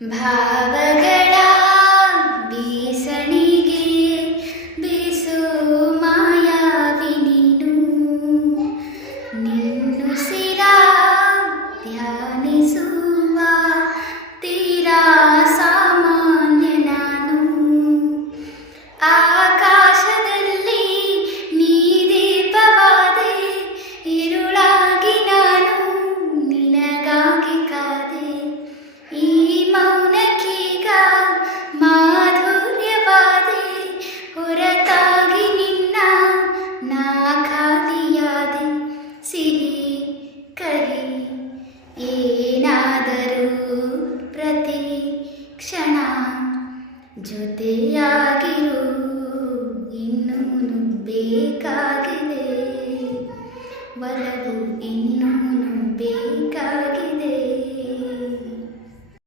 ಭಾವಗಳ ಬೀಸಣಿಗೆ ಬೀಸು ಮಾಯಾವಿ ನೀನು, ನಿನ್ನುಸಿರ ಧ್ಯಾನಿಸುವ ತೀರಾ ಸಾಮಾನ್ಯ ನಾನು. ಆಕಾಶದಲ್ಲಿ ನೀ ದೀಪವಾದೆ, ಇರುಳಾಗಿ ನಾನು ನಿನಗಾಗಿ ಕಾದೆ. ಈ ಮೌನಕ್ಕೀಗ ಮಾಧುರ್ಯವಾದೆ, ಹೊರತಾಗಿ ನಿನ್ನ ನಾ ಖಾಲಿಯಾದೆ. ಸಿಹಿ ಕಹಿ ಏನಾದರೂ ಪ್ರತಿ ಕ್ಷಣ ಜೊತೆಯಾಗಿರು, ಇನ್ನೂ ಬೇಕಾ